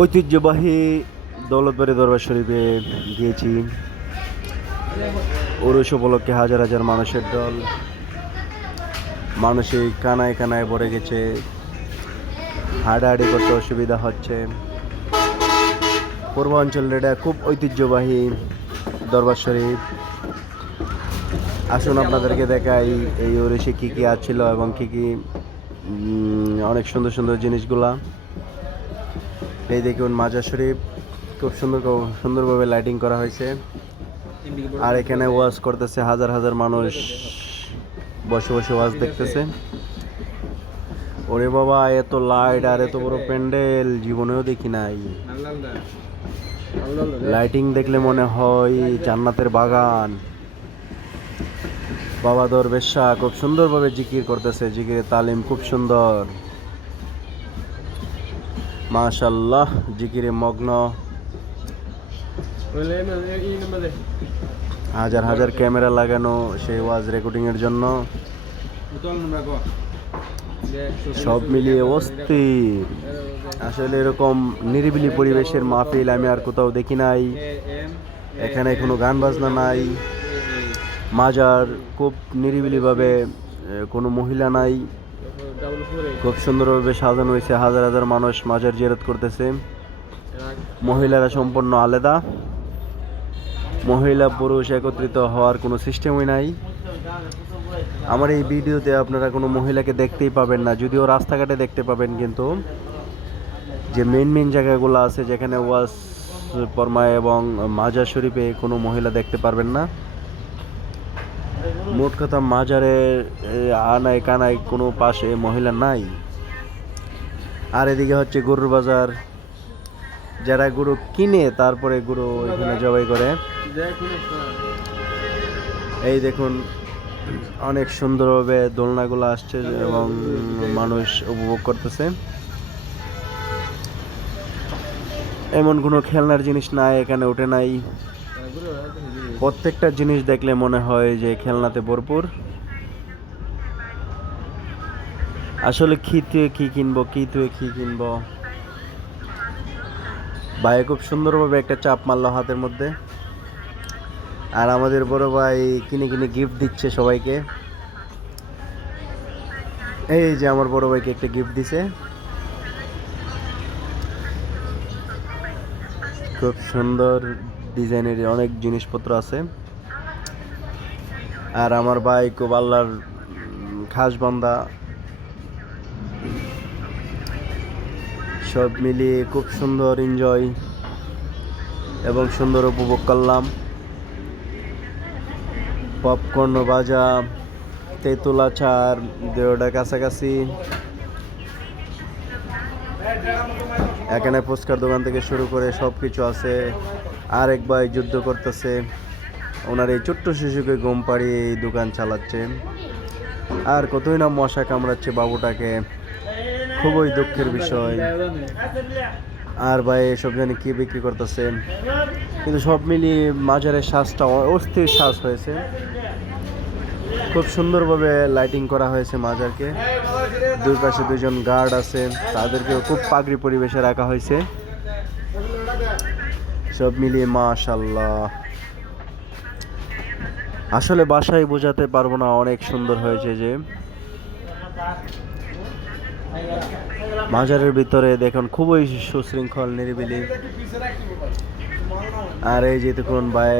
ঐতিহ্যবাহী দৌলতবাড়ি দরবার শরীফে গিয়েছি ওরস উপলক্ষে হাজার হাজার মানুষের দল মানুষে কানায় কানায় ভরে গেছে। হাঁটাহাঁটি করতে অসুবিধা হচ্ছে। পূর্বাঞ্চলের এটা খুব ঐতিহ্যবাহী দরবার শরীফ। আসুন আপনাদেরকে দেখাই এই ওরেসে কী কী আছিল এবং কী কী অনেক সুন্দর সুন্দর জিনিসগুলা। এই দেখুন মাজার শরীফ খুব সুন্দর সুন্দরভাবে লাইটিং করা হয়েছে। আর এখানে ওয়াজ করতেছে হাজার হাজার মানুষ বসে বসে ওয়াজ দেখতেছে। ওরে বাবা, এত লাইট আর এত বড় প্যান্ডেল, জীবনেও দেখি নাই। লাইটিং দেখলে মনে হয় জান্নাতের বাগান। বাবা দরবেশ শাহ খুব সুন্দরভাবে জিকির করতেছে, জিকিরের তালিম খুব সুন্দর। মাশাল্লাহ জিকিরে মগ্ন। হাজার হাজার ক্যামেরা লাগানো সেই ওয়াজ রেকর্ডিং এর জন্য। সব মিলিয়ে অস্থির। আসলে এরকম নিরিবিলি পরিবেশের মাহফিল আমি আর কোথাও দেখি নাই। এখানে কোনো গান বাজনা নাই। মাজার খুব নিরিবিলিভাবে কোনো মহিলা নাই। খুব সুন্দরভাবে সাজানো হয়েছে হাজার হাজার মানুষ মাজার জিয়ারত করতেছে। মহিলারা সম্পূর্ণ আলাদা। মহিলা পুরুষ একত্রিত হওয়ার কোনো সিস্টেমই নাই। আমার এই ভিডিওতে আপনারা কোনো মহিলাকে দেখতেই পাবেন না যদিও রাস্তাঘাটে দেখতে পাবেন কিন্তু। যে মেন মেন জায়গাগুলো আছে যেখানে ওয়াজ পরমায় এবং মাজার শরীফে কোনো মহিলা দেখতে পারবেন না। মোট কথা মাজারে আনায় কানায় কোনো পাশে মহিলা নাই। আর এদিকে হচ্ছে গরুর বাজার। যারা গরু কিনে তারপরে গরু এখানে জবাই করে। এই দেখুন, অনেক সুন্দরভাবে দোলনাগুলো আসছে এবং মানুষ উপভোগ করতেছে। এমন কোনো খেলনার জিনিস নাই, এখানে ওঠে নাই। প্রত্যেকটা জিনিস দেখলে মনে হয় যে খেলনাতে ভরপুর। আসলে কি তুই কি কিনবো, কি তুই কি কিনবো? ভাই, খুব সুন্দরভাবে একটা চাপ মারলো হাতের মধ্যে। আর আমাদের বড় ভাই কিনে কিনে গিফট দিচ্ছে সবাইকে। এই যে আমার বড় ভাইকে একটা গিফট দিছে। খুব সুন্দর ডিজাইনের অনেক জিনিসপত্র আছে। আর আমার ভাই খুব আল্লাহর খাস বান্দা। সব মিলিয়ে খুব সুন্দর এনজয় এবং সুন্দর উপভোগ করলাম। পপকর্ন ভাজা, তেঁতুল আচার, দেওয়াটা কাছাকাছি। এখানে ফুচকার দোকান থেকে শুরু করে সব কিছু আছে। আরেক ভাই যুদ্ধ করতেছে। ওনার এই ছোট্ট শিশুকে ঘুম পাড়িয়ে এই দোকান চালাচ্ছে। আর কতই না মশা কামড়াচ্ছে বাবুটাকে। খুবই দুঃখের বিষয়। আর ভাই, এসব জানি কি বিক্রি করতেছে। কিন্তু সব মিলিয়ে মাজারের শ্বাসটা অস্থির শ্বাস হয়েছে। খুব সুন্দরভাবে লাইটিং করা হয়েছে মাজারকে। দুই পাশে দুজন গার্ড আছে। তাদেরকেও খুব পাগড়ি পরিবেশে রাখা হয়েছে। সব মিলিয়ে মাশাল্লাহ আসলে বাসায় বোঝাতে পারব না অনেক সুন্দর হয়েছে যে। মাজারের ভিতরে দেখুন, খুবই সুশৃঙ্খল, নিরিবিলি। আর এই যে দেখুন ভাই